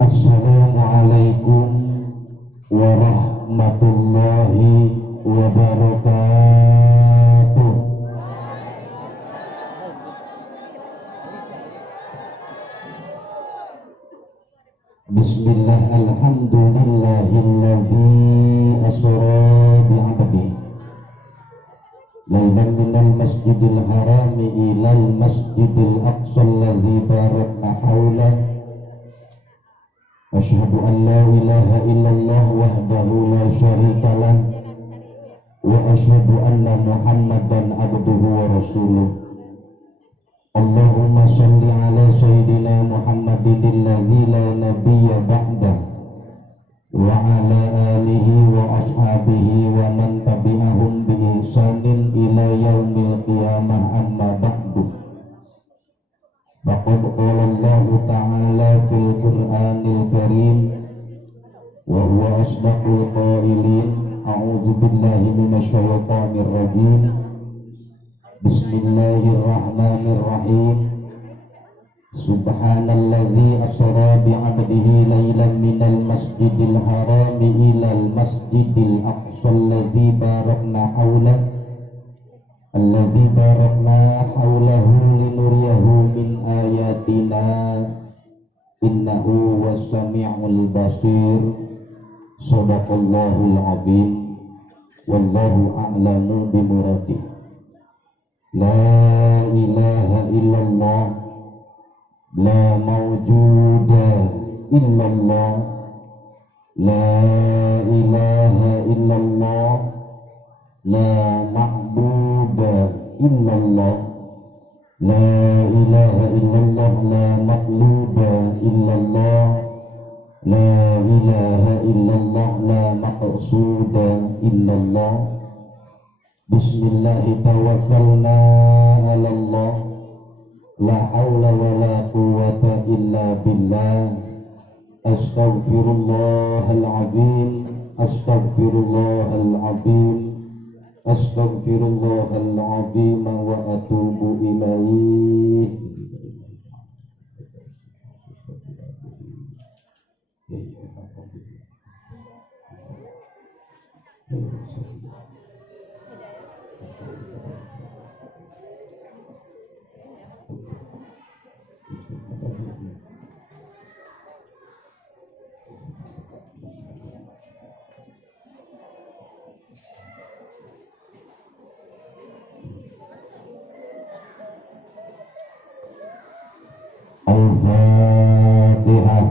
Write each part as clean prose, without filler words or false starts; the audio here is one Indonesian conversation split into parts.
Assalamualaikum warahmatullahi wabarakatuh. Bismillah, alhamdulillahilladzi asra bi'abdihi lailan minal masjidil harami ilal masjidil aqsa alladzi barakna haulahu. Asyhadu an la ilaha illallah wahdahu la syarika lah wa asyhadu anna Muhammadan abduhu wa rasuluh. Allahumma shalli ala sayyidina Muhammadin alladzi la nabiyya ba'dah wa ala alihi wa ashabihi wa man tabi'ahum bi ihsanin ila yaumil qiyamah, amma ba'du. Faqad qala Allah ta'ala fil Qur'anil Karim wa huwa asdaqul qailin. A'udzu billahi minasy syaithanir rajim. Bismillahirrahmanirrahim. Subhanalladzi asra bi 'abdihi lailan minal masjidil harami ilal masjidil aqsa alladzi barakna haulahu alladzi barakna haulahu linuriyahu min ayatina innahu was-sami'ul basir. Shadaqallahul azim. Wallahu a'lamu bimuradih. La ilaha illallah, la mawjuda illallah, la ilaha illallah, la ma'buda illallah, la ilaha illallah, la maqluba illallah, la ilaha illallah, la maqsuda illallah. Bismillahi tawakkalna ala Allah, la hawla wa la quwwata illa billah. Astaghfirullahal azim, astaghfirullahal azim, astaghfirullahal azim wa atubu ilaih. Al-Fatihah.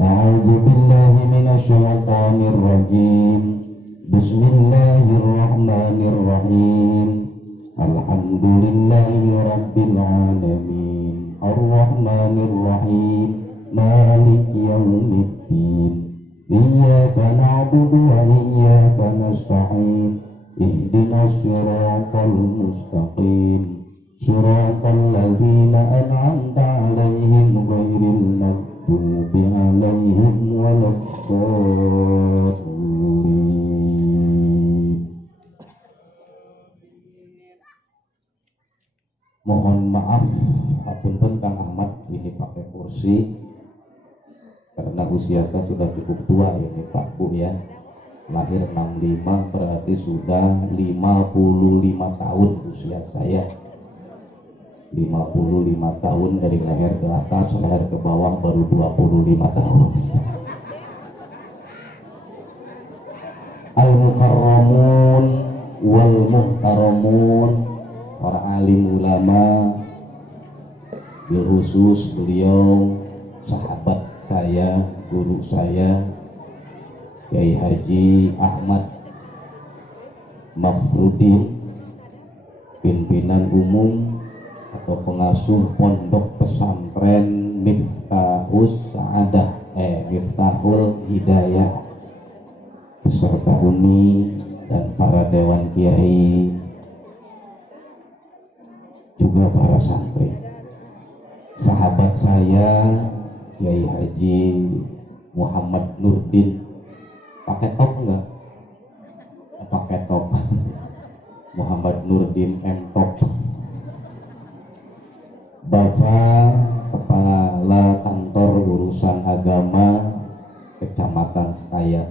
A'udzu billahi minasy syaithanir rajim. Bismillahirrahmanirrahim. Alhamdulillahi rabbil alamin. Ar-Rahmanir Rahim. Maliki yaumiddin. Iyyaka na'budu wa iyyaka nasta'in. Ihdinas siratal mustaqim. Siratal ladzina an'amta 'alaihim ghairil maghdubi 'alaihim waladdallin. Mohon maaf, hapunten Kang Ahmad, ini pakai kursi karena usia saya sudah cukup tua ini Pak Bu ya. Lahir 65 berarti sudah 55 tahun usia saya. 55 tahun dari leher ke atas, leher ke bawah baru 25 tahun. Al-mukarramun wal muhtaramun, para alim ulama, bil khusus beliau sahabat saya, guru saya Kiai Haji Ahmad Mafrudin, pimpinan umum atau pengasuh pondok pesantren Miftahus Sa'adah Miftahul Hidayah, beserta Umi dan para dewan kiai, juga para santri. Sahabat saya Kiai Haji Muhammad Nurdin, pakai top enggak? Pakai top. Muhammad Nurdin M Top. Bapak Kepala Kantor Urusan kehormatan saya,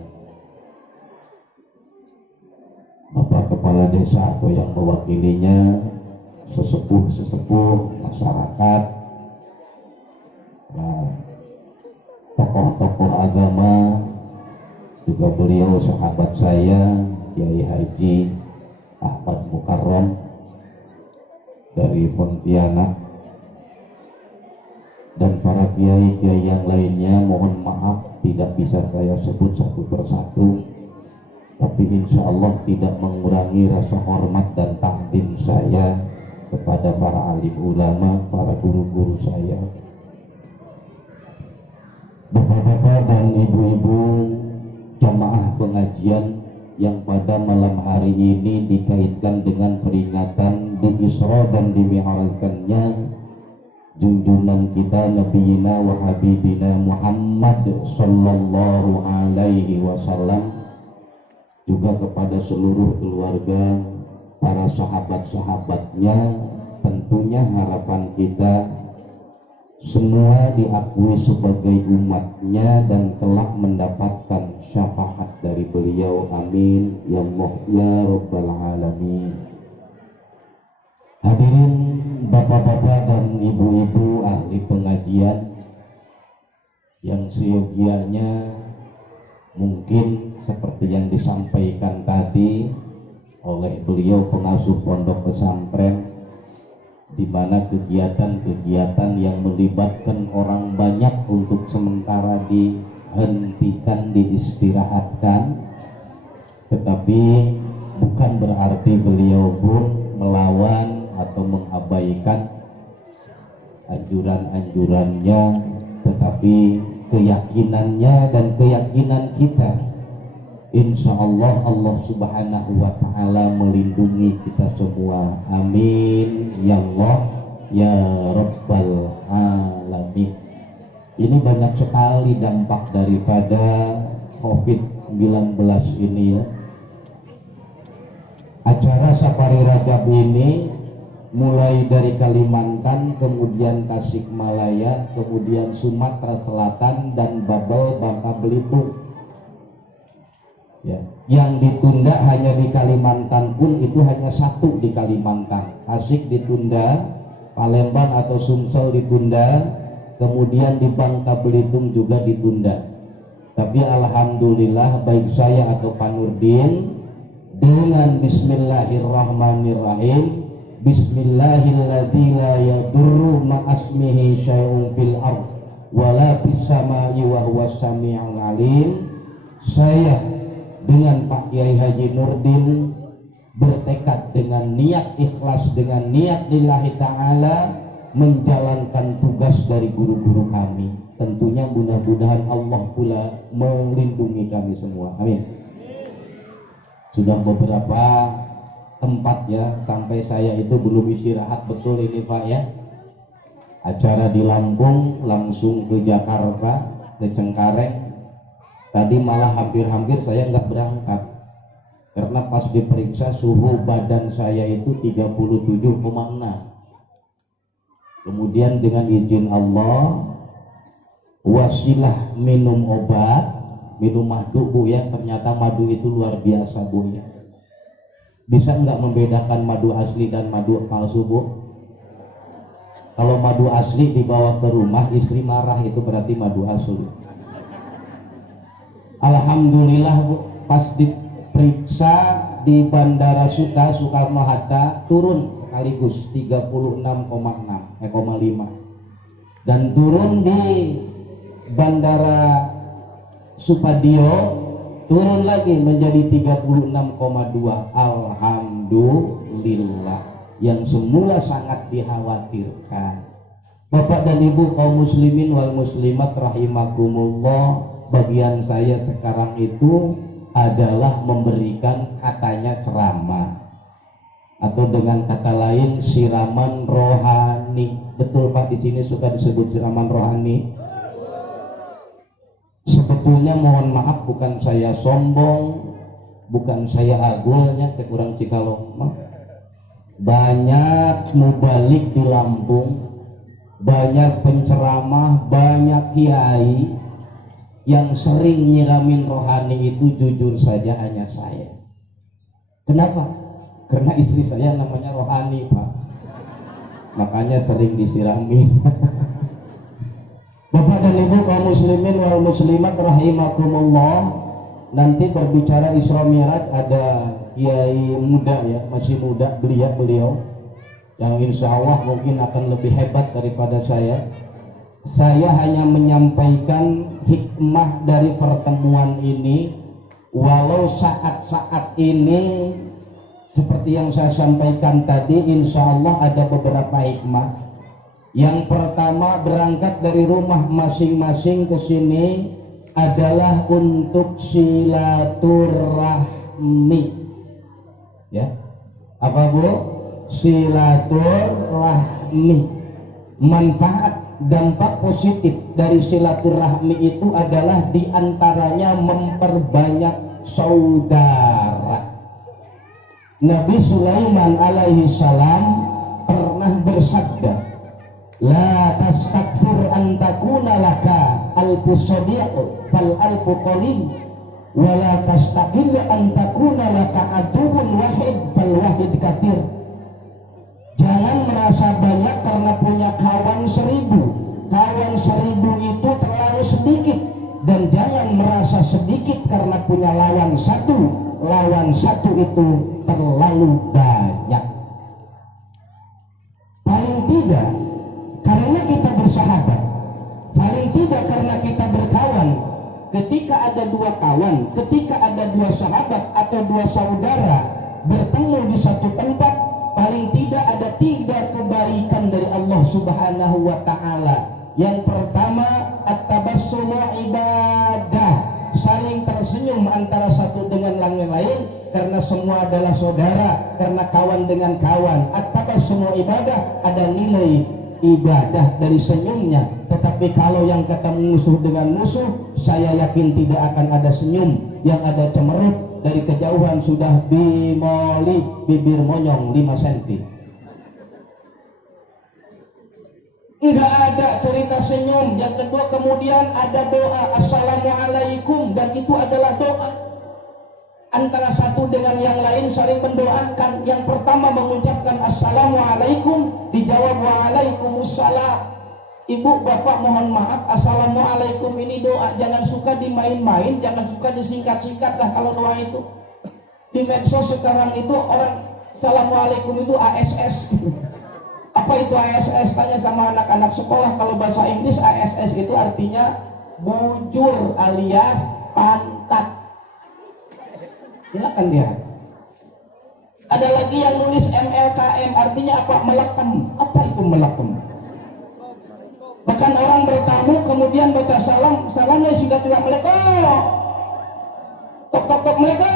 Bapak Kepala Desa atau yang mewakilinya, sesepuh-sesepuh masyarakat, tokoh-tokoh agama, juga beliau sahabat saya Kiai Haji Ahmad Mukarram dari Pontianak, dan para kiai-kiai yang lainnya. Mohon maaf tidak bisa saya sebut satu persatu, tapi insya Allah tidak mengurangi rasa hormat dan takdim saya kepada para alim ulama, para guru-guru saya, bapak-bapak dan ibu-ibu jamaah pengajian yang pada malam hari ini dikaitkan dengan peringatan di Isra dan di Mi'rajkannya junjungan kita Nabiyina wa Habibina Muhammad sallallahu alaihi wasallam, juga kepada seluruh keluarga, para sahabat-sahabatnya. Tentunya harapan kita semua diakui sebagai umatnya dan telah mendapatkan syafaat dari beliau. Amin ya Allah ya Rabbal Alamin. Hadirin bapak-bapak dan ibu-ibu ahli pengajian yang seyogianya mungkin seperti yang disampaikan tadi oleh beliau pengasuh pondok pesantren, di mana kegiatan-kegiatan yang melibatkan orang banyak untuk sementara dihentikan, diistirahatkan, tetapi bukan berarti beliau pun melawan atau mengabaikan anjuran-anjurannya, tetapi keyakinannya dan keyakinan kita, insya Allah Allah subhanahu wa ta'ala melindungi kita semua. Amin ya Allah ya Rabbal Alamin. Ini banyak sekali dampak daripada COVID-19 ini ya. Acara Safari Rajab ini mulai dari Kalimantan, kemudian Tasikmalaya, kemudian Sumatera Selatan, dan Babel, Bangka Belitung. Ya. Yang ditunda hanya di Kalimantan pun itu hanya satu di Kalimantan. Tasik ditunda, Palembang atau Sumsel ditunda, kemudian di Bangka Belitung juga ditunda. Tapi alhamdulillah baik saya atau Pak Nurdin dengan Bismillahirrahmanirrahim, Bismillahilladzi la yadurru ma'asmihi syai'un fil ardh wala fis samai wa huwas sami'ul alim. Saya dengan Pak Kiai Haji Nurdin bertekad dengan niat ikhlas, dengan niat lillahi ta'ala menjalankan tugas dari guru-guru kami. Tentunya mudah-mudahan Allah pula melindungi kami semua. Amin. Sudah beberapa tempat ya, sampai saya itu belum istirahat betul ini Pak ya. Acara di Lampung, langsung ke Jakarta, ke Cengkareng. Tadi malah hampir-hampir saya nggak berangkat, karena pas diperiksa suhu badan saya itu 37,6. Kemudian dengan izin Allah, wasilah minum obat, minum madu Bu ya. Ternyata madu itu luar biasa Bu ya. Bisa nggak membedakan madu asli dan madu palsu Bu? Kalau madu asli dibawa ke rumah, istri marah, itu berarti madu asli. Alhamdulillah Bu, pas diperiksa di Bandara Soekarno-Hatta turun sekaligus 36,5, dan turun di Bandara Supadio turun lagi menjadi 36,2. Alhamdulillah, yang semula sangat dikhawatirkan. Bapak dan Ibu kaum muslimin wal muslimat rahimakumullah, bagian saya sekarang itu adalah memberikan katanya ceramah, atau dengan kata lain siraman rohani. Betul Pak, di sini suka disebut siraman rohani. Sebetulnya mohon maaf, bukan saya sombong, bukan saya agulnya, cek orang Cikalong. Banyak mubalik di Lampung, banyak penceramah, banyak kiai Yang sering nyiramin rohani itu jujur saja hanya saya. Kenapa? Karena istri saya namanya rohani, Pak. Makanya sering disiramin. Bapak dan Ibu kaum muslimin wal muslimat rahimakumullah. Nanti berbicara Isra Mi'raj ada kiai muda ya, masih muda beliau yang insya Allah mungkin akan lebih hebat daripada saya. Saya hanya menyampaikan hikmah dari pertemuan ini, walau saat-saat ini seperti yang saya sampaikan tadi, insya Allah ada beberapa hikmah. Yang pertama, berangkat dari rumah masing-masing ke sini adalah untuk silaturahmi. Ya, apa Bu? Silaturahmi. Manfaat dampak positif dari silaturahmi itu adalah diantaranya memperbanyak saudara. Nabi Sulaiman alaihi salam pernah bersabda, la tastakfir an takuna laka alfu sadiq fal alfu qalil wa la tastaqil an takuna laka aduun wahid fal wahid katsir. Jangan merasa banyak karena punya kawan 1000. Kawan 1000 itu terlalu sedikit. Dan jangan merasa sedikit karena punya lawan 1. Lawan 1 itu terlalu banyak. Paling tidak karena kita bersahabat, paling tidak karena kita berkawan. Ketika ada 2 kawan, ketika ada 2 sahabat atau 2 saudara bertemu di satu tempat, paling tidak ada 3 kebaikan dari Allah Subhanahu wa ta'ala. Yang pertama, at-tabassumu ibadah, saling tersenyum antara satu dengan yang lain, karena semua adalah saudara, karena kawan dengan kawan. At-tabassumu ibadah, ada nilai ibadah dari senyumnya. Tetapi kalau yang ketemu musuh dengan musuh, saya yakin tidak akan ada senyum, yang ada cemerut. Dari kejauhan sudah bimoli, bibir monyong 5 cm. Enggak ada cerita senyum. Yang kedua, kemudian ada doa assalamualaikum, dan itu adalah doa antara satu dengan yang lain saling mendoakan. Yang pertama mengucapkan assalamualaikum, dijawab waalaikumsalam. Ibu bapak mohon maaf, assalamualaikum ini doa, jangan suka dimain-main, jangan suka disingkat-singkat lah kalau doa itu. Di medsos sekarang itu orang assalamualaikum itu ASS. Apa itu ASS? Tanya sama anak-anak sekolah. Kalau bahasa Inggris ASS itu artinya bujur alias pantat. Silakan dia. Ada lagi yang nulis MLKM, artinya apa? Melekem. Apa itu melekem? Bahkan orang bertamu kemudian baca salam, salamnya sudah tidak meleko, tok meleko.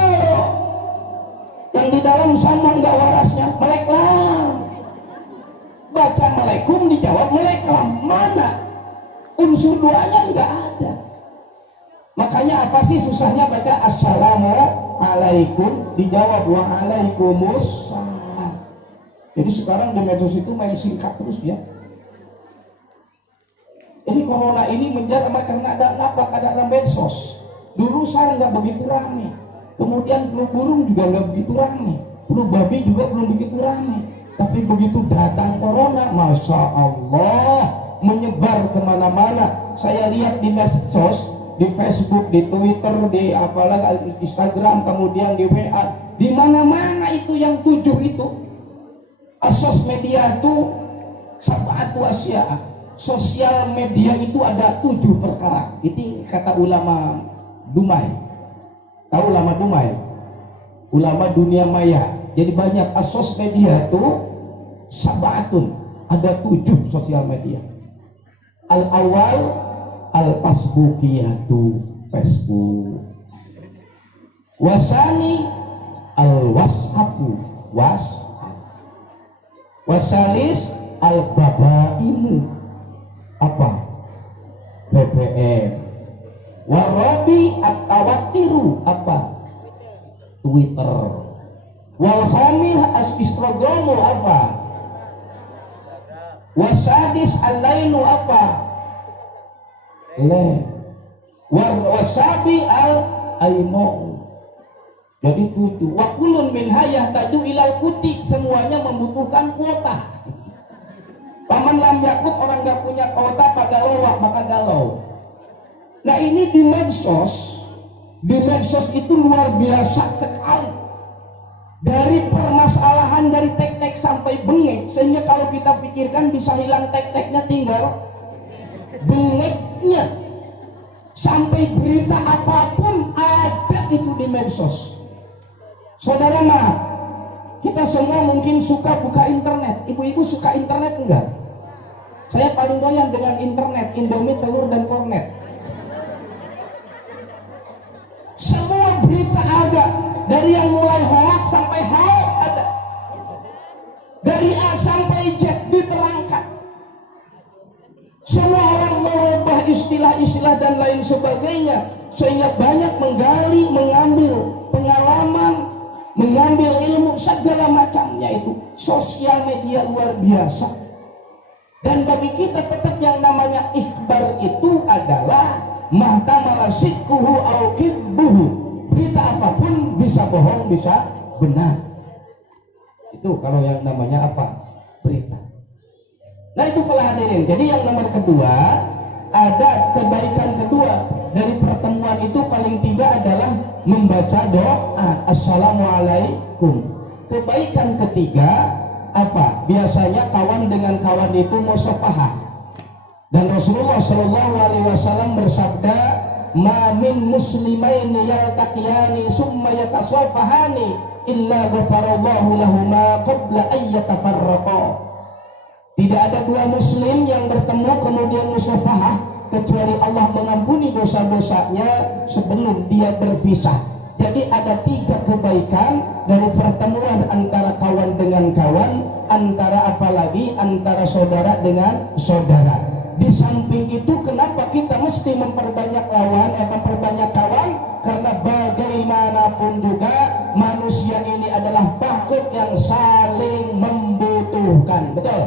Yang di dalam sama enggak warasnya, meleklam. Baca malekum dijawab meleklam, mana unsur duanya enggak ada. Makanya apa sih susahnya baca assalamualaikum dijawab waalaikumsalam. Jadi sekarang di medsos itu main singkat terus ya. Jadi corona ini menjadi karena ada apa? Ada medsos. Dulu saya nggak begitu ramai. Kemudian flu burung juga nggak begitu ramai. Flu babi juga belum begitu ramai. Tapi begitu datang corona, masya Allah, menyebar kemana-mana. Saya lihat di medsos, di Facebook, di Twitter, di apalagi Instagram, kemudian di WA, di mana-mana itu yang 7 itu. Asas media itu sab'atu asya'a. Sosial media itu ada 7 perkara. Itu kata ulama Dumai. Tahu ulama Dumai? Ulama dunia maya. Jadi banyak asos media itu sab'atun. Ada 7 sosial media. Al-awal al-facebookiyatu, Facebook. Wasani al-whatsappu, WhatsApp. Wasalis al-babaimu, apa? BBM. Warabi at-tawatiru, apa? Twitter. Wal khamil as-Instagramu, apa? Wasadis al-lainu, apa? wasabi al-aino. Jadi 7. Wa kullun min hayah taju ilal kuti, semuanya membutuhkan kuota. Paman lam yakut, orang gak punya kuota pagalowak maka galau. Nah ini di medsos itu luar biasa sekali. Dari permasalahan dari tek-tek sampai bengek, sehingga kalau kita pikirkan bisa hilang tek-teknya, tinggal bengeknya. Sampai berita apapun ada itu di medsos. Saudara mah, kita semua mungkin suka buka internet. Ibu-ibu suka internet enggak? Saya paling doyan dengan internet, Indomie, telur, dan kornet. Semua berita ada, dari yang mulai hoax sampai hoax ada, dari A sampai Z diterangkan. Semua orang merubah istilah-istilah dan lain sebagainya, sehingga banyak menggali, mengambil pengalaman, mengambil ilmu segala macamnya. Itu sosial media luar biasa. Dan bagi kita tetap yang namanya ikhbar itu adalah mahtamala sidquhu au kibbuhu. Berita apapun bisa bohong, bisa benar. Itu kalau yang namanya apa? Berita. Nah itu pula hadirin. Jadi yang nomor kedua, ada kebaikan kedua dari pertemuan itu paling tidak adalah membaca doa assalamualaikum. Kebaikan ketiga apa? Biasanya kawan dengan kawan itu musafahah. Dan Rasulullah Shallallahu Alaihi Wasallam bersabda, "Ma min muslimaini yaltaqiyani summa yatasawafahani illa ghafarallahu lahuma qabla an yatafarraqa." Tidak ada dua muslim yang bertemu kemudian musafahah kecuali Allah mengampuni dosa-dosanya sebelum dia berpisah. Jadi ada 3 kebaikan dari pertemuan antara kawan dengan kawan, antara apalagi antara saudara dengan saudara. Di samping itu kenapa kita mesti memperbanyak memperbanyak kawan? Karena bagaimanapun juga manusia ini adalah makhluk yang saling membutuhkan. Betul?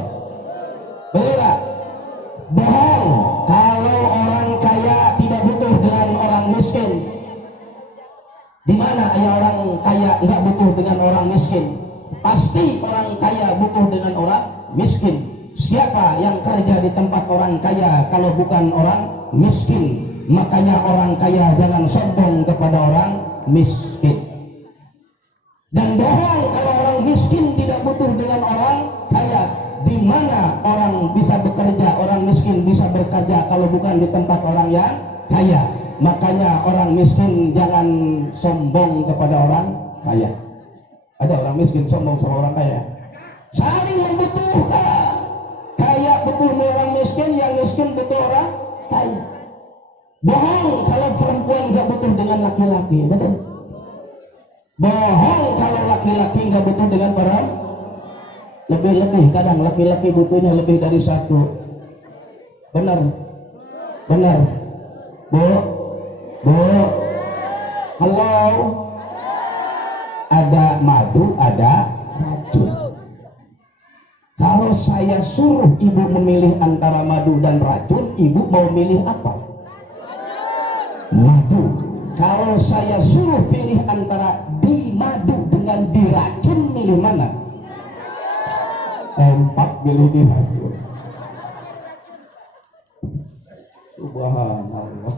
Betul gak? Bohong kalau orang kaya tidak butuh dengan orang miskin. Di mana ya orang kaya nggak butuh dengan orang miskin? Pasti orang kaya butuh dengan orang miskin. Siapa yang kerja di tempat orang kaya kalau bukan orang miskin? Makanya orang kaya jangan sombong kepada orang miskin. Dan bohong kalau orang miskin tidak butuh dengan orang kaya. Di mana orang bisa bekerja, orang miskin bisa bekerja kalau bukan di tempat orang yang kaya? Makanya orang miskin jangan sombong kepada orang kaya. Ada orang miskin sombong sama orang kaya? Saling membutuhkan. Kaya butuh orang miskin, yang miskin butuh orang kaya. Bohong kalau perempuan nggak butuh dengan laki-laki, betul? Bohong kalau laki-laki nggak butuh dengan perempuan. Lebih-lebih kadang laki-laki butuhnya lebih dari satu. Benar? Benar? Bu? Halo? Ada madu, ada racun. Kalau saya suruh ibu memilih antara madu dan racun, ibu mau milih apa? Madu. Kalau saya suruh pilih antara di madu dengan diracun, milih mana? Empat milih diracun. Subhanallah.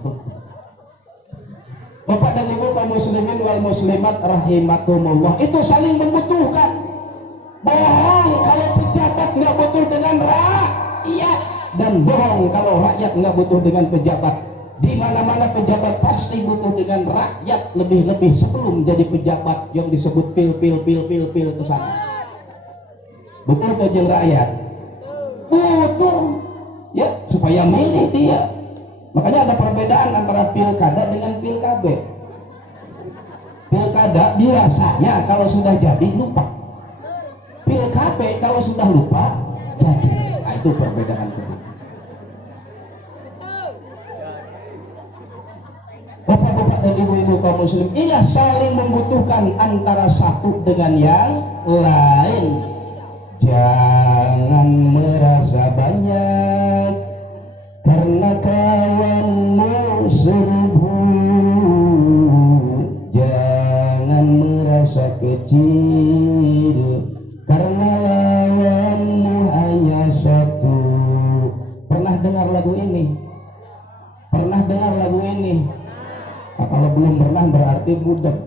Bapak dan Ibu kaum muslimin wal muslimat rahimakumullah, itu saling membutuhkan. Bohong kalau pejabat nggak butuh dengan rakyat, dan bohong kalau rakyat nggak butuh dengan pejabat. Di mana-mana pejabat pasti butuh dengan rakyat, lebih-lebih sebelum jadi pejabat yang disebut pil ke sana. Betul ke jeng rakyat? Butuh, ya supaya milih dia. Makanya ada perbedaan antara pilkada dengan pilkab. Pilkada biasanya kalau sudah jadi lupa. Pilkab kalau sudah lupa jadi. Nah, itu perbedaan sedikit. Bapak-bapak dan ibu-ibu kaum muslim, ini saling membutuhkan antara satu dengan yang lain. Jangan merasa banyak karena kawanmu 1000. belum pernah berarti budak.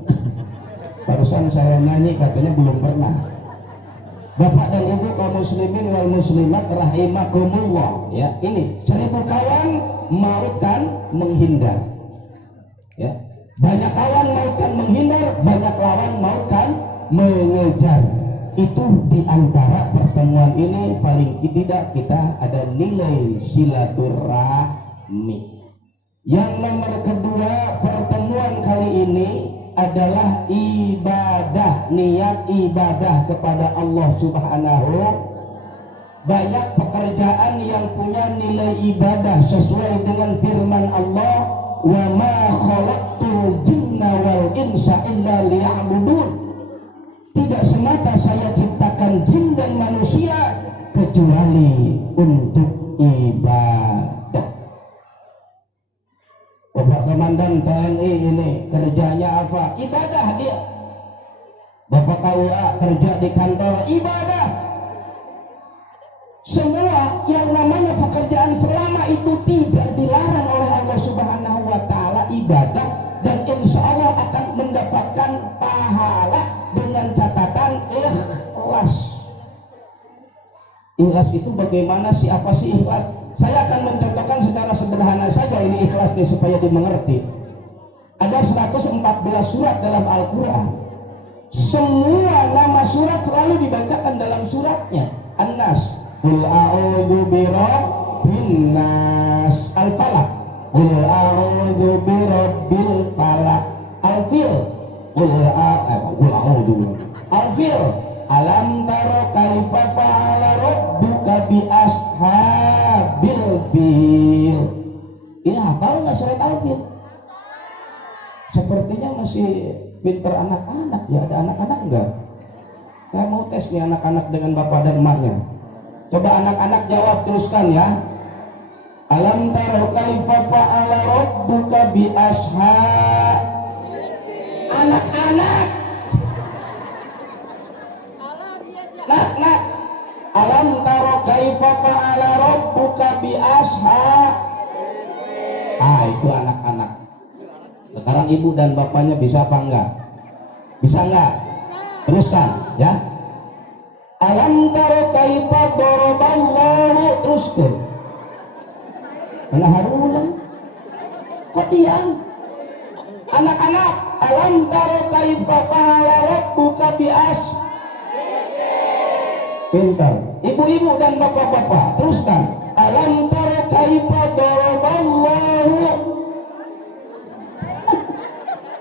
Barusan saya nyanyi katanya belum pernah. Bapak dan ibu kaum muslimin wal muslimat rahimakumullah, ya, ini 1000 kawan maut kan menghindar, ya, banyak kawan maut kan menghindar, banyak lawan maut kan mengejar. Itu diantara pertemuan ini paling tidak kita ada nilai silaturahmi. Yang nomor kedua, pertemuan kali ini adalah ibadah, niat ibadah kepada Allah Subhanahu. Banyak pekerjaan yang punya nilai ibadah sesuai dengan firman Allah, wa ma khalaqtul jinna wal insa illa liya'budun. Tidak semata saya ciptakan jin dan manusia kecuali untuk ibadah. Bapak Komandan TNI ini kerjanya apa? Ibadah dia. Bapak KUA kerja di kantor, ibadah. Semua yang namanya pekerjaan selama itu tidak dilarang oleh Allah Subhanahu wa Ta'ala, ibadah, dan insya Allah akan mendapatkan pahala dengan catatan ikhlas. Ikhlas itu bagaimana sih? Apa sih ikhlas? Saya akan mencontohkan secara sederhana saja ini ikhlas nih supaya dimengerti. Ada 114 surat dalam Al-Quran. Semua nama surat selalu dibacakan dalam suratnya. An-Nas, Qul a'udzu birabbin nas. Al-Falaq, Qul a'udzu birabbil falaq. Al-Fil, Qul a'udzu. Al-Fil, alam taro kaifa fa'ala rabbuka bi ashabil fil. Ini hafal nggak surat Al-Fil? Sepertinya masih pinter anak-anak ya. Ada anak-anak enggak? Saya mau tes nih anak-anak dengan bapak dan emaknya. Coba anak-anak jawab, teruskan ya. Alam taro kaifa fa'ala rabbuka bi ashab. Anak-anak. Nak. Alam taro kaifa fa'ala rabbuka bi ashab. Itu anak-anak. Sekarang ibu dan bapaknya bisa apa enggak? Bisa enggak? Teruskan ya. Alam taro kaifa daraballahu, teruskan. Tengah harulan. Kok diam? Anak-anak, alam taro kaifa fa'ala rabbuka bi ashab. Pintar. Ibu-ibu dan bapak-bapak, teruskan. Alam taro kaifa daraballahu.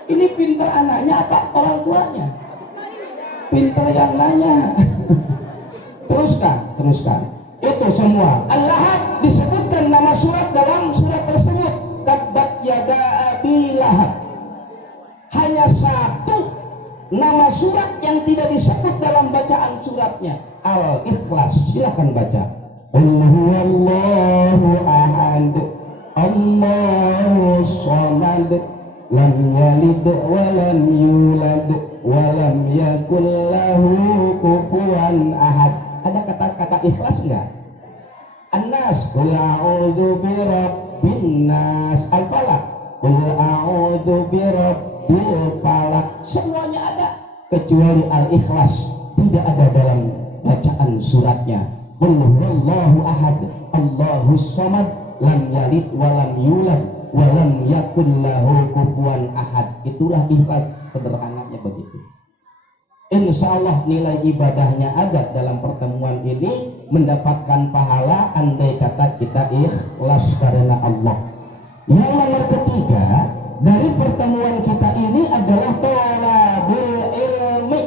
Ini pintar anaknya apa orang tuanya? Pintar yang nanya. Teruskan. Itu semua. Al-Lahab disebutkan nama surat dalam surat tersebut. Tabbat yada abi lahab. Hanya satu nama surat yang tidak disebut dalam bacaan suratnya, Al-Ikhlas. Silakan baca. Qul huwallahu ahad, Allahu samad, lam yalid wa lam yulad wa lam yakul lahu kufuwan ahad. Ada kata-kata ikhlas enggak? An-Nas, qul a'udzu birabbin nas. Al-Falaq, qul a'udzu birabbil falaq. Semuanya ada kecuali Al-Ikhlas tidak ada dalam bacaan suratnya. Qul huwallahu ahad, Allahus samad, lam yalid wa lam yulad wa lam yakul lahu kufuwan ahad. Itulah ikhlas, sederhananya begitu. Insya Allah nilai ibadahnya ada dalam pertemuan ini, mendapatkan pahala andai kata kita ikhlas karena Allah. Yang nomor ketiga dari pertemuan kita ini adalah thalabul ilmi,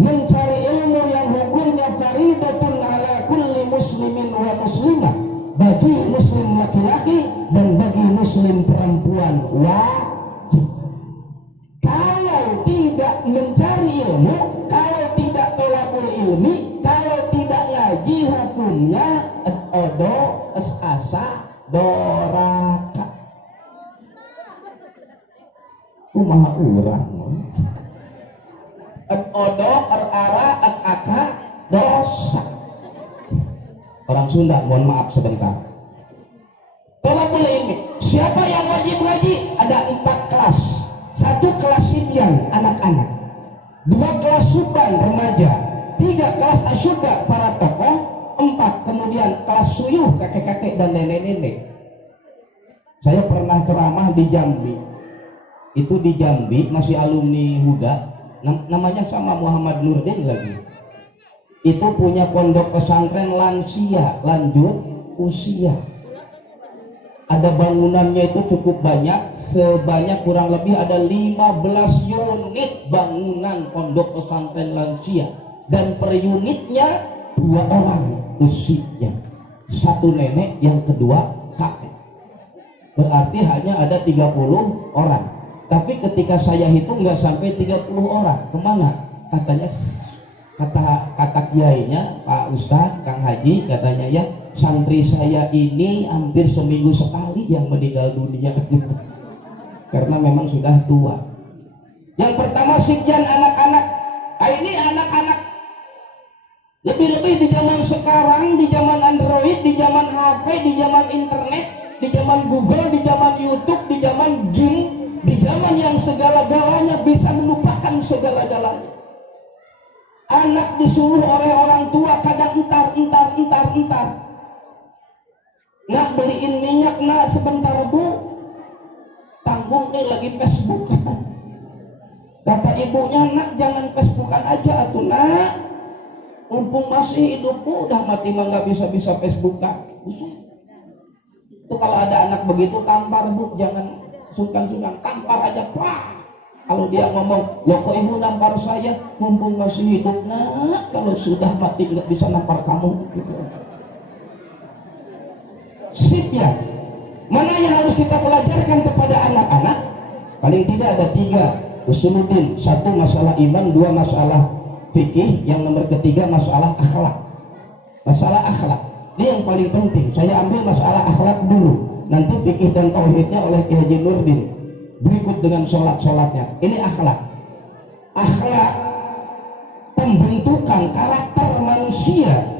mencari ilmu yang hukumnya faridatun ala kulli muslimin wa muslimah, bagi muslim laki-laki dan bagi muslim perempuan wajib. Kalau tidak mencari ilmu, kalau tidak thalabul ilmi, kalau tidak ngaji, hukumnya odo asa doraka. Kumaha urang odo ara aka dosa. Orang Sunda, mohon maaf sebentar. Thalabul ilmi, siapa yang wajib ngaji? Ada 4 4, kemudian kelas suyuh kakek-kakek dan nenek-nenek. Saya pernah ceramah di Jambi. Itu di Jambi, masih alumni Huda, namanya sama Muhammad Nurdin lagi. Itu punya pondok pesantren lansia, lanjut usia. Ada bangunannya itu cukup banyak, sebanyak kurang lebih ada 15 unit bangunan pondok pesantren lansia. Dan per unitnya 2 orang usianya. Satu nenek, yang kedua kakek. Berarti hanya ada 30 orang. Tapi ketika saya hitung nggak sampai 30 orang. Kemana? Katanya, kata kiainya, Pak Ustadz, Kang Haji, katanya ya, santri saya ini hampir seminggu sekali yang meninggal dunia. Karena memang sudah tua. Yang pertama Sibjan anak-anak. Ini anak-anak. Lebih-lebih di zaman sekarang, di zaman Android, di zaman HP, di zaman internet, di zaman Google, di zaman YouTube, di zaman game, di zaman yang segala-galanya bisa melupakan segala-galanya. Anak disuruh oleh orang tua kadang entar. Nak beliin minyak nak sebentar bu, tanggung nih lagi Facebook. Kata ibunya, nak jangan Facebookan aja atuh nak, mumpung masih hidup bu, udah mati mah nggak bisa Facebookan. Itu kalau ada anak begitu tampar bu, jangan sungkan-sungkan, tampar aja pak. Kalau dia ngomong, loh kok ibu nampar saya, mumpung masih hidup nak, kalau sudah mati nggak bisa nampar kamu. Sip ya. Mana yang harus kita pelajarkan kepada anak-anak? Paling tidak ada 3 usuluddin. 1 masalah iman, 2 masalah fikih, yang nomor ketiga masalah akhlak. Masalah akhlak ini yang paling penting. Saya ambil masalah akhlak dulu, nanti fikih dan tauhidnya oleh Ki Haji Nurdin, berikut dengan sholat-sholatnya. Ini akhlak. Akhlak pembentukan karakter manusia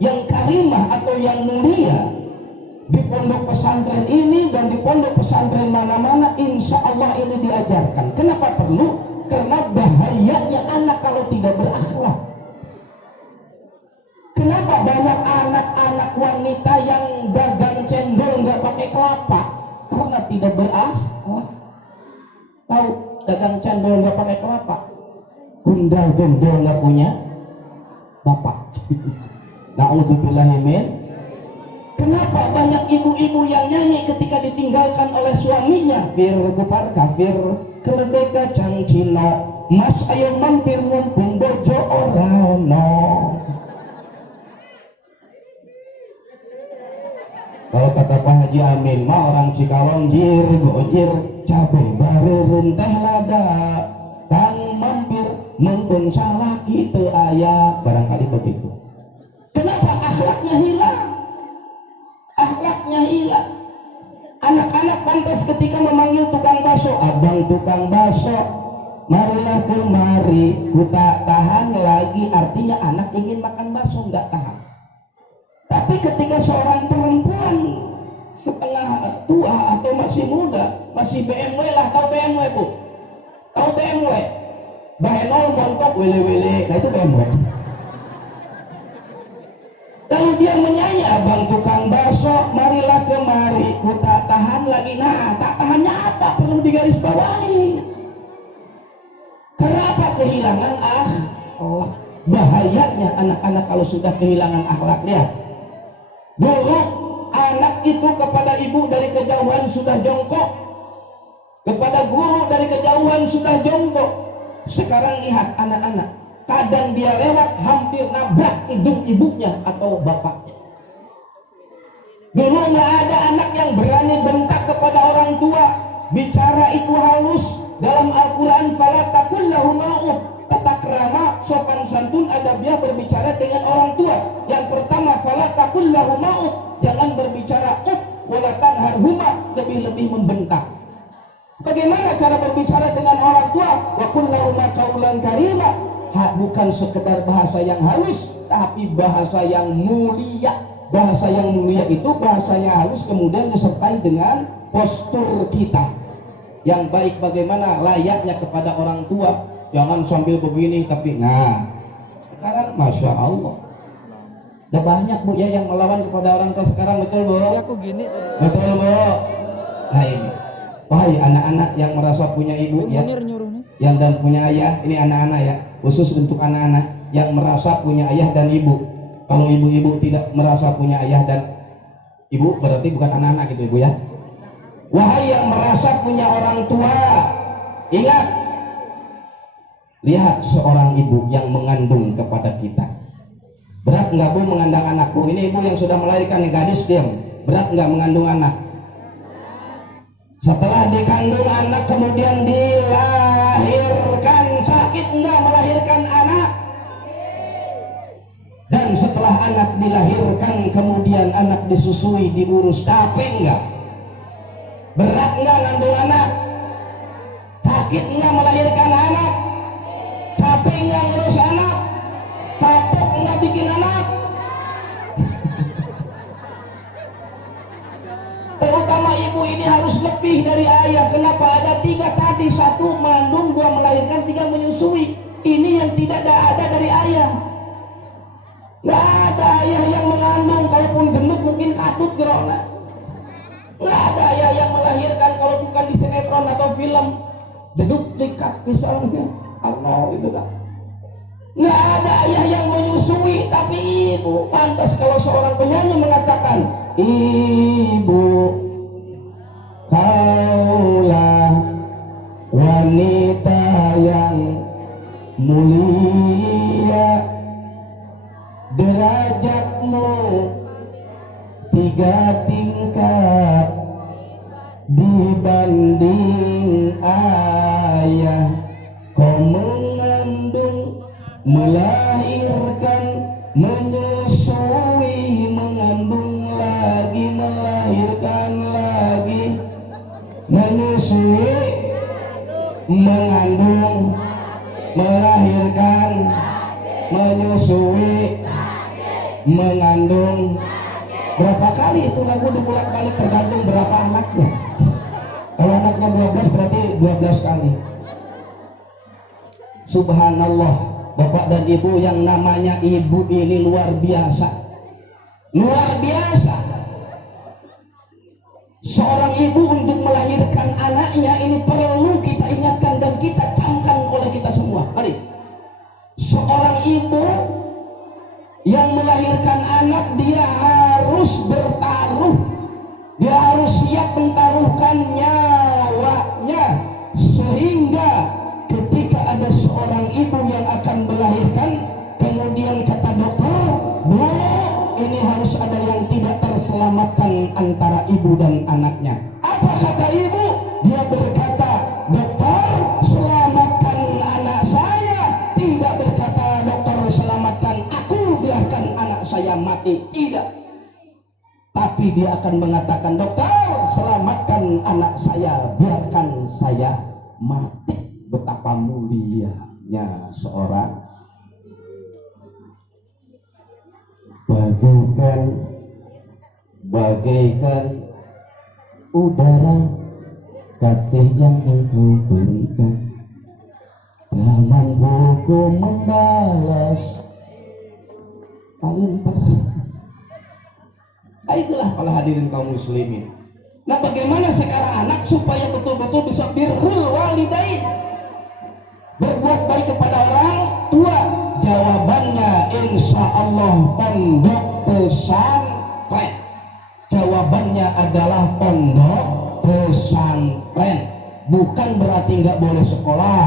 yang karimah atau yang mulia di pondok pesantren ini dan di pondok pesantren mana-mana, insya Allah ini diajarkan. Kenapa perlu? Karena bahayanya anak kalau tidak berakhlak. Kenapa banyak anak-anak wanita yang dagang cendol nggak pakai kelapa? Karena tidak berakhlak. Tahu dagang cendol nggak pakai kelapa? Gundal-gundul nggak punya bapak. Na'udzubillahimin. Kenapa banyak ibu-ibu yang nyanyi ketika ditinggalkan oleh suaminya? Bir kupar kafir, keledai kacang cino, mas ayo mampir mumpung bojo orano. Kalau kata Pak Haji Amin mah orang Cikalong jir gojir cabai baru teh lada, kang mampir mumpung salah gitu ayah, barangkali begitu. Kenapa akhlaknya hilang? Akhlaknya hilang. Anak-anak pantas ketika memanggil tukang bakso, abang tukang bakso, marilah kemari, ku tak tahan lagi. Artinya anak ingin makan bakso, nggak tahan. Tapi ketika seorang perempuan setengah tua atau masih muda, masih BMW lah, tahu BMW bu? Tahu BMW? Bahenol montok wele-wele, nah itu BMW. Lalu dia menyanyi, abang tukang bakso, marilah kemari, ku tak tahan lagi. Nah, tak tahannya apa? Perlu digarisbawahi. Kenapa kehilangan akhlak? Bahayanya anak-anak kalau sudah kehilangan akhlak. Lihat, dulu anak itu kepada ibu dari kejauhan sudah jongkok, kepada guru dari kejauhan sudah jongkok. Sekarang lihat anak-anak, kadang dia lewat hampir nabrak hidung ibunya atau bapaknya. Dulu nggak ada anak yang berani bentak kepada orang tua. Bicara itu halus. Dalam Al-Quran, fala taqul lahum ma'uf. Tata krama, sopan santun, adabiah berbicara dengan orang tua. Yang pertama, fala taqul lahum ma'uf. Jangan berbicara wala tanharhuma, lebih-lebih membentak. Bagaimana cara berbicara dengan orang tua? Wa qul lahum qawlan karima. Bukan sekedar bahasa yang halus, tapi bahasa yang mulia. Bahasa yang mulia itu bahasanya halus, kemudian disertai dengan postur kita yang baik. Bagaimana layaknya kepada orang tua, jangan sambil begini tapi nah. Sekarang Masya Allah Udah banyak Bu ya yang melawan kepada orang tua sekarang, betul Bu? Jadi aku gini tadi. Betul Bu. Nah ini, wahai anak-anak yang merasa punya ibu ya, Munir nyuruh nih. yang dan punya ayah, ini anak-anak ya, khusus untuk anak-anak yang merasa punya ayah dan ibu. Kalau ibu-ibu tidak merasa punya ayah dan ibu, berarti bukan anak-anak gitu Ibu ya. Wahai yang merasa punya orang tua, ingat, lihat seorang ibu yang mengandung kepada kita. Berat nggak Bu mengandung anakku? Ini ibu yang sudah melahirkan nih, gadis diam. Berat nggak mengandung anak? Setelah dikandung anak kemudian dilahirkan, sakit nggak melahirkan anak? Dan setelah anak dilahirkan kemudian anak disusui, diurus, capek nggak? Berat nggak ngandung anak? Sakit nggak melahirkan anak? Capek nggak ngurus anak? Kapok nggak bikin anak? Terutama ibu ini harus lebih dari ayah. Kenapa? Ada 3 tadi, 1 mengandung, 2 melahirkan, 3 menyusui. Ini yang tidak ada dari ayah. Nggak ada ayah yang mengandung, kalaupun gendut mungkin katut gerona. Nggak ada ayah yang melahirkan kalau bukan di sinetron atau film deduk dekat misalnya Arnold itu kan. Nggak ada ayah yang menyusui, tapi ibu. Pantas kalau seorang penyanyi mengatakan, ibu kaulah wanita yang mulia, derajatmu 3 tingkat dibanding ayah. Kau mengandung, melahirkan, menyusui, mengandung lagi, melahirkan lagi, menyusui, mengandung, melahirkan, menyusui, mengandung. Berapa kali itu lagu dibolak-balik tergantung berapa anaknya. Kalau anaknya 12 berarti 12 kali. Subhanallah, Bapak dan Ibu, yang namanya ibu ini luar biasa. Luar biasa. Seorang ibu untuk melahirkan anaknya ini perlu kita ingatkan dan kita camkan oleh kita semua. Mari. Seorang ibu yang melahirkan anak, dia harus bertaruh. Dia harus siap mentaruhkan nyawanya, sehingga ketika ada seorang ibu yang akan melahirkan, kemudian kata dokter, Bu, ini harus ada yang tidak terselamatkan antara ibu dan anaknya. Apa kata ibu? Dia berkata, dokter, selamatkan anak saya. Tidak berkata, dokter, selamatkan aku, biarkan anak saya mati. Tidak. Tapi dia akan mengatakan, dokter, selamatkan anak saya, biarkan saya mati. Betapa mulianya seorang bagaikan udara kasih yang engkau berikan, jangan hukum membalas palinter. Itulah kalau hadirin kaum muslimin. Nah, bagaimana sekarang anak supaya betul-betul bisa birrul walidain, berbuat baik kepada orang tua? Jawabannya insya Allah pondok pesantren. Jawabannya adalah pondok pesantren. Bukan berarti nggak boleh sekolah.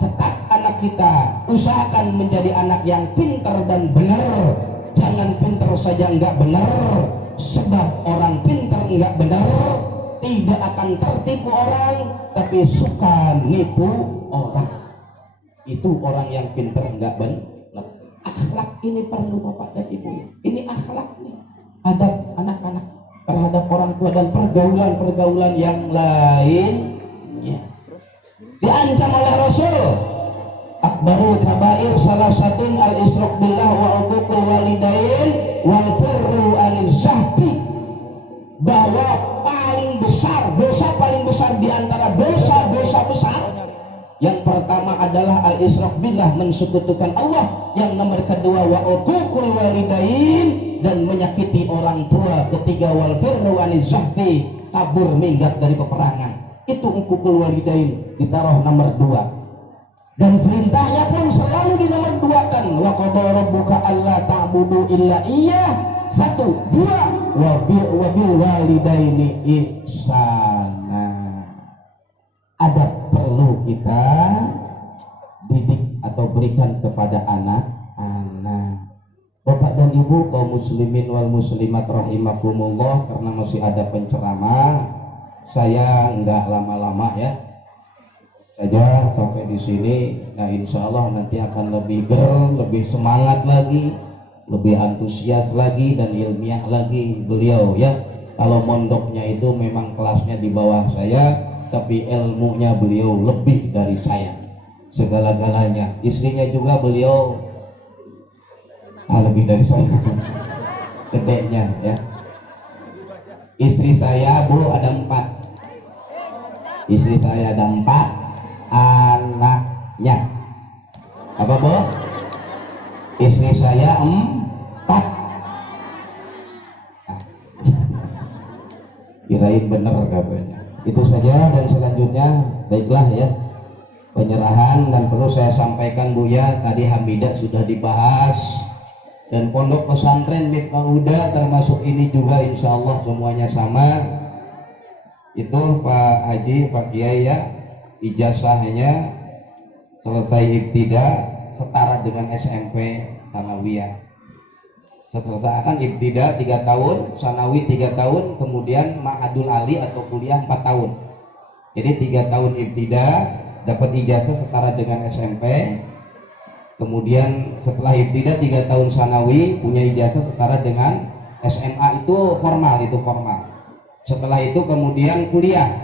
Cetak anak kita, usahakan menjadi anak yang pintar dan benar. Jangan pintar saja nggak benar, sebab orang pintar nggak benar tidak akan tertipu orang, tapi suka nipu orang. Itu orang yang pintar nggak benar. Akhlak ini perlu Bapak dan Ibu. Ini akhlak nih, adab anak-anak terhadap orang tua dan pergaulan-pergaulan yang lainnya. Diancam oleh Rasul, akbarul kabair salah satu al-isyraq billah wa uququl walidain wal firru anil sahbi, bahwa paling besar, dosa paling besar di antara dosa-dosa besar Yang pertama adalah al-isyraq billah, mensekutukan Allah. Yang nomor kedua wa uququl walidain, dan menyakiti orang tua. Ketiga wal firru aniz zahfi, kabur minggat dari peperangan. Itu uququl walidain, ditaruh nomor 2. Dan perintahnya pun selalu di nomor 2 kan. Wa qada rabbuka alla ta'budu illa iyyah. 1, 2 wa bil walidaini ihsana. Ada perlu kita didik atau berikan kepada anak-anak. Bapak dan Ibu kaum muslimin wal muslimat rahimakumullah, karena masih ada penceramah, saya enggak lama-lama ya saja sampai di sini. Nah, insya Allah nanti akan lebih lebih semangat lagi, lebih antusias lagi dan ilmiah lagi beliau ya. Kalau mondoknya itu memang kelasnya di bawah saya, tapi ilmunya beliau lebih dari saya segala-galanya. Istrinya juga beliau lebih dari saya gedenya ya. Istri saya Bu ada 4. Istri saya ada 4 anaknya. Apa Bu? Istri saya 4. Kirain bener katanya. Itu saja, dan selanjutnya baiklah ya, penyerahan. Dan perlu saya sampaikan Bu ya, tadi Hamidah sudah dibahas, dan pondok pesantren Miftah Huda termasuk ini juga insya Allah semuanya sama. Itu Pak Haji, Pak Kiai ya, ijazahnya selesai ibtida setara dengan SMP sanawiyah. Setelah kan ibtida 3 tahun, sanawi 3 tahun, kemudian ma'hadul ali atau kuliah 4 tahun. Jadi 3 tahun ibtida dapat ijazah setara dengan SMP. Kemudian setelah ibtida 3 tahun sanawi punya ijazah setara dengan SMA. Itu formal, Setelah itu kemudian kuliah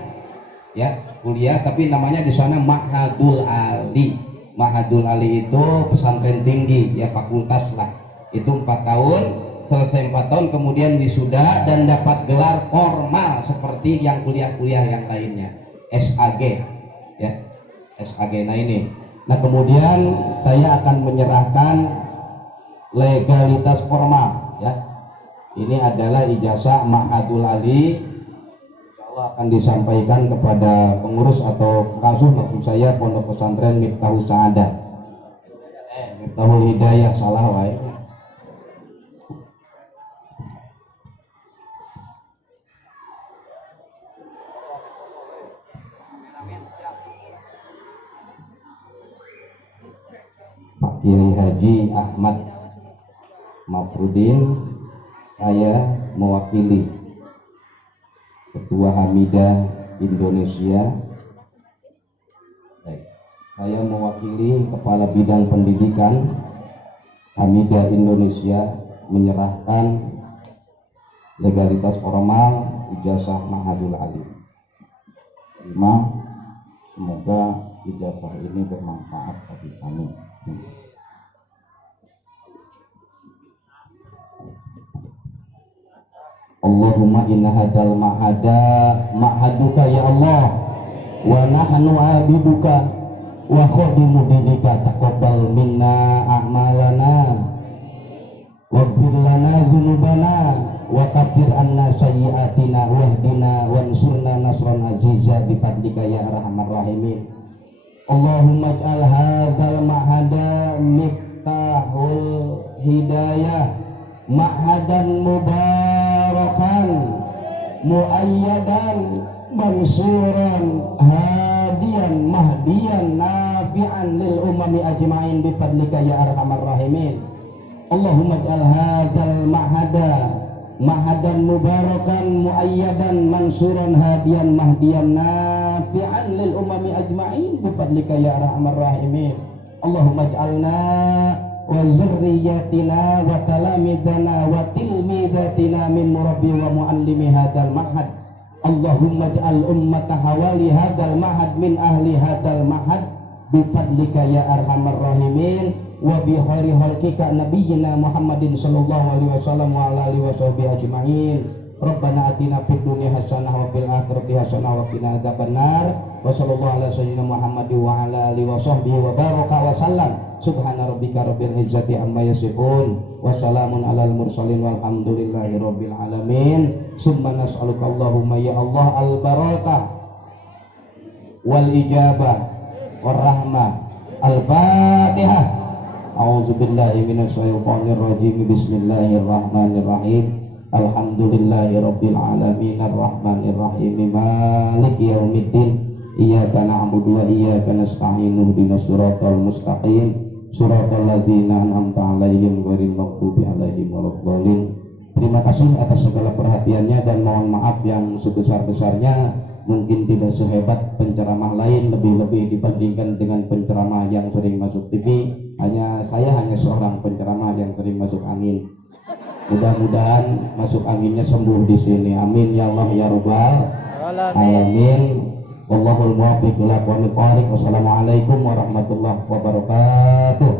ya, kuliah tapi namanya di sana Ma'hadul Ali. Ma'hadul Ali itu pesantren tinggi ya, fakultas lah. Itu 4 tahun, selesai 4 tahun kemudian wisuda dan dapat gelar formal seperti yang kuliah-kuliah yang lainnya, SAG ya, SAG. Nah ini, nah kemudian saya akan menyerahkan legalitas formal ya. Ini adalah ijazah Ma'hadul Ali. Akan disampaikan kepada pengurus atau pengasuh, maksud saya pondok pesantren Miftahul Sa'adah, Miftahul Hidayah, salah wae. Pak Kiai Haji Ahmad Mafrudin, saya mewakili Ketua Hamidah Indonesia. Saya mewakili Kepala Bidang Pendidikan Hamidah Indonesia menyerahkan legalitas formal ijazah Ma'hadul Ali. Semoga ijazah ini bermanfaat bagi kami. Allahumma inna hadal ma'haduka ya Allah, wa nahnu abiduka wa khadimu dinika, taqabbal minna a'malana waghfir lana dzunubana wa kaffir anna sayyi'atina wahdina wansurna nasran aziza bi fadlika ya arhamar rahimin. Allahumma ij'al hadzal ma'hada miftahul hidayah ma'hadan mubarakan muayyadan mansuran hadiyan mahdiyan nafi'an lil umami ajma'in bi fadlika ya arhamar rahimin. Allahumma ij'al hadzal ma'hadan mubarakan muayyadan mansuran hadiyan mahdiyan nafi'an lil umami ajma'in bi fadlika ya arhamar rahimin. Allahumma ij'alna wa zurriyyatina wa talamidana wa tilmidatina min murabbi wa muallimi hadzal ma'had. Allahumma ij'al ummata hawali hadzal ma'had min ahli hadzal ma'had bi fadlika ya arhamar rahimin wa bi khairi khalqika nabiyyina Muhammadin sallallahu alaihi wasallam wa ala alihi washabihi ajma'in. Rabbana atina fid dunya hasanah wa fil akhirati hasanah wa qina adzabannar. Wa sallallahu ala sayyidina Muhammad wa ala alihi wa sahbihi wa baraka wa sallam. Subhana rabbika rabbil izzati amma yasifun wa salamun alal mursalin walhamdulillahi rabbil alamin. Summa nas'aluka Allahumma ya Allah al barakah wal ijabah war rahmah. Al-Fatihah. A'udzubillahi minasyaitonir rajim. Bismillahirrahmanirrahim. Alhamdulillahi rabbil alamin arrahmanir rahim maliki yaumiddin. Iyyaka na'budu wa iyyaka nasta'in. Ihdinas siratal mustaqim. Siratal ladzina an'amta 'alaihim ghairil maghdubi 'alaihim waladdallin. Terima kasih atas segala perhatiannya dan mohon maaf yang sebesar-besarnya mungkin tidak sehebat penceramah lain, lebih-lebih dibandingkan dengan penceramah yang sering masuk TV. Saya hanya seorang penceramah yang sering masuk angin. Mudah-mudahan masuk anginnya sembuh di sini. Amin ya Allah ya Rabbal alamin. Wallahul muwaffiq ila aqwamit thoriq. Wassalamualaikum warahmatullahi wabarakatuh.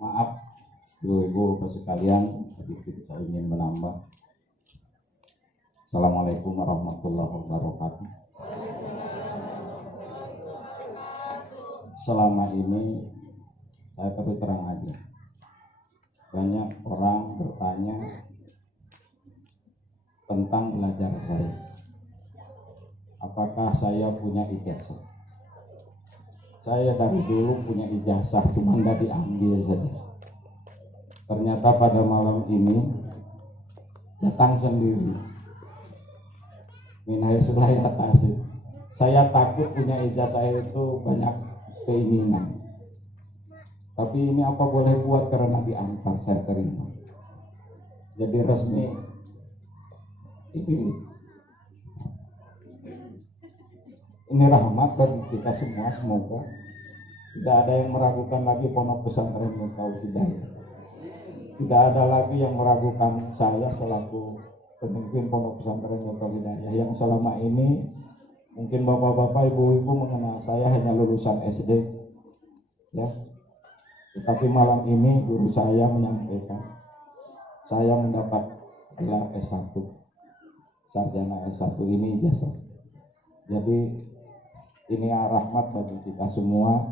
Maaf ibu-ibu sekalian, sedikit saya ingin menambah. Assalamualaikum warahmatullahi wabarakatuh. Selama ini saya terus terang aja, banyak orang bertanya tentang belajar saya. Apakah saya punya ijazah? Saya dari dulu punya ijazah, cuma nggak diambil saja. Ternyata pada malam ini datang sendiri. Minahisulah tasik. Saya takut punya ijazah itu banyak keinginan. Tapi ini apa boleh buat, karena diantar saya terima. Jadi resmi ini rahmat bagi kita semua. Semoga tidak ada yang meragukan lagi pondok pesantren Miftahul Hidayah. Tidak ada lagi yang meragukan saya selaku pemimpin pondok pesantren Miftahul Hidayah yang selama ini mungkin bapak-bapak, ibu-ibu mengenal saya hanya lulusan SD, ya. Tetapi malam ini guru saya menyampaikan saya mendapat gelar S1, sarjana S1 ini ijazah. Jadi ini rahmat bagi kita semua.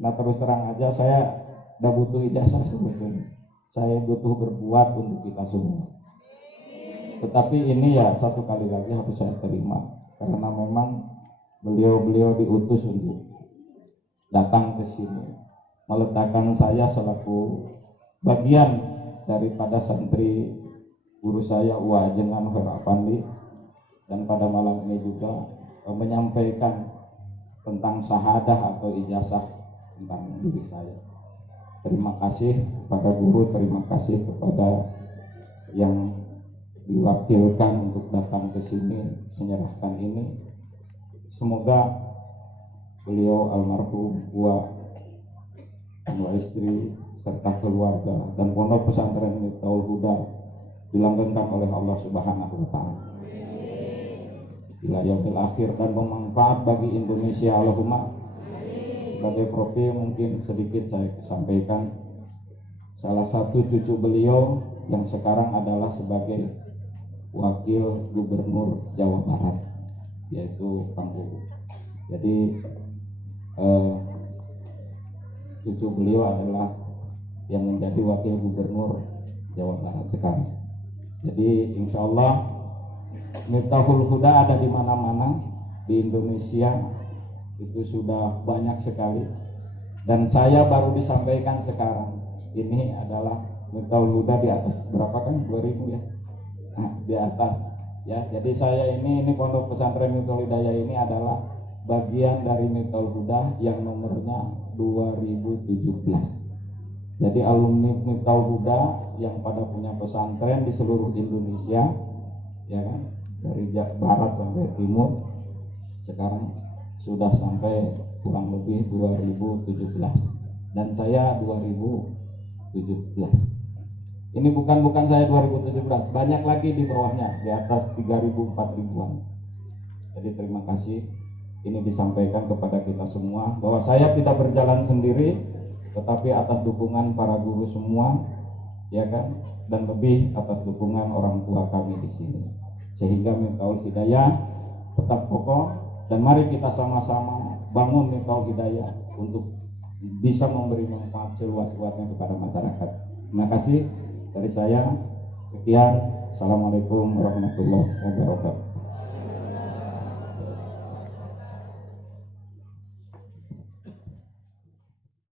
Nah terus terang aja, saya tidak butuh ijazah sebetulnya. Saya butuh berbuat untuk kita semua. Tetapi ini ya satu kali lagi harus saya terima, karena memang beliau diutus untuk datang ke sini, meletakkan saya selaku bagian daripada santri guru saya Uwajengan Khair Afandi, dan pada malam ini juga menyampaikan tentang syahadah atau ijazah tentang diri saya. Terima kasih kepada guru, terima kasih kepada yang diwakilkan untuk datang ke sini menyerahkan ini. Semoga beliau almarhum Wa istri serta keluarga dan pondok pesantren Miftahul Huda dilanggengkan oleh Allah Subhanahu wa taala ila yaumil akhir dan bermanfaat bagi Indonesia. Allahumma. Sebagai profil mungkin sedikit saya sampaikan, salah satu cucu beliau yang sekarang adalah sebagai wakil gubernur Jawa Barat, yaitu Kang Uu. Jadi cucu beliau adalah yang menjadi wakil gubernur Jawa Barat sekarang. Jadi insya Allah Miftahul Huda ada di mana-mana di Indonesia, itu sudah banyak sekali. Dan saya baru disampaikan sekarang, ini adalah Miftahul Huda di atas berapa kan? 2000 ya? Nah, di atas ya. Jadi saya ini pondok pesantren Miftahul Hidayah ini adalah bagian dari Miftahul Huda yang nomornya 2017. Jadi alumni Miftahul Huda yang pada punya pesantren di seluruh Indonesia, ya kan, dari barat sampai timur, sekarang sudah sampai kurang lebih 2017 dan saya 2017. Ini bukan saya 2017, banyak lagi di bawahnya, di atas 3.000-4.000-an. Jadi terima kasih, ini disampaikan kepada kita semua bahwa saya tidak berjalan sendiri, tetapi atas dukungan para guru semua, ya kan, dan lebih atas dukungan orang tua kami di sini, sehingga Miftaul Hidayah tetap kokoh. Dan mari kita sama-sama bangun Miftaul Hidayah untuk bisa memberi manfaat seluas-luasnya kepada masyarakat. Terima kasih dari saya. Sekian. Assalamualaikum warahmatullahi wabarakatuh.